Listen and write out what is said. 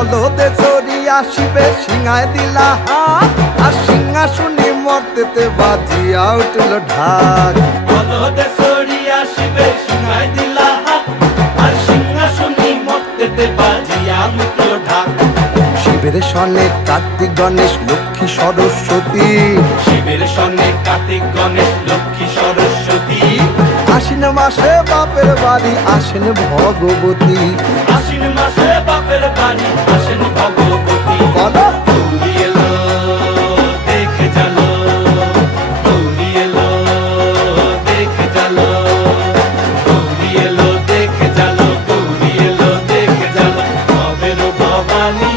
বলদে চড়ি আসিবে সিংহায় দিলা হাত, আর সিংহাসনে মর্তেতে বাজিয়া উঠল ঢাক। বলদে চড়ি আসিবে সিংহায় দিলা হাত, আর সিংহাসনে মর্তেতে বাজিয়া উঠল ঢাক। শিবের সনে কার্তিক গণেশ লক্ষ্মী সরস্বতী, শিবের সনে কার্তিক গণেশ লক্ষ্মী সরস্বতী। আশ্বিন মাসে বাপের বাড়ি আসেন ভগবতী। আশ্বিন মাসে বাপের বাড়ি আসেন ভগবতী। বলো গৌরী এলো দেখে জানো, গৌরী এলো দেখে জানো, গৌরী এলো দেখে জানো, গৌরী এলো দেখে জানো। ভবের ভবানী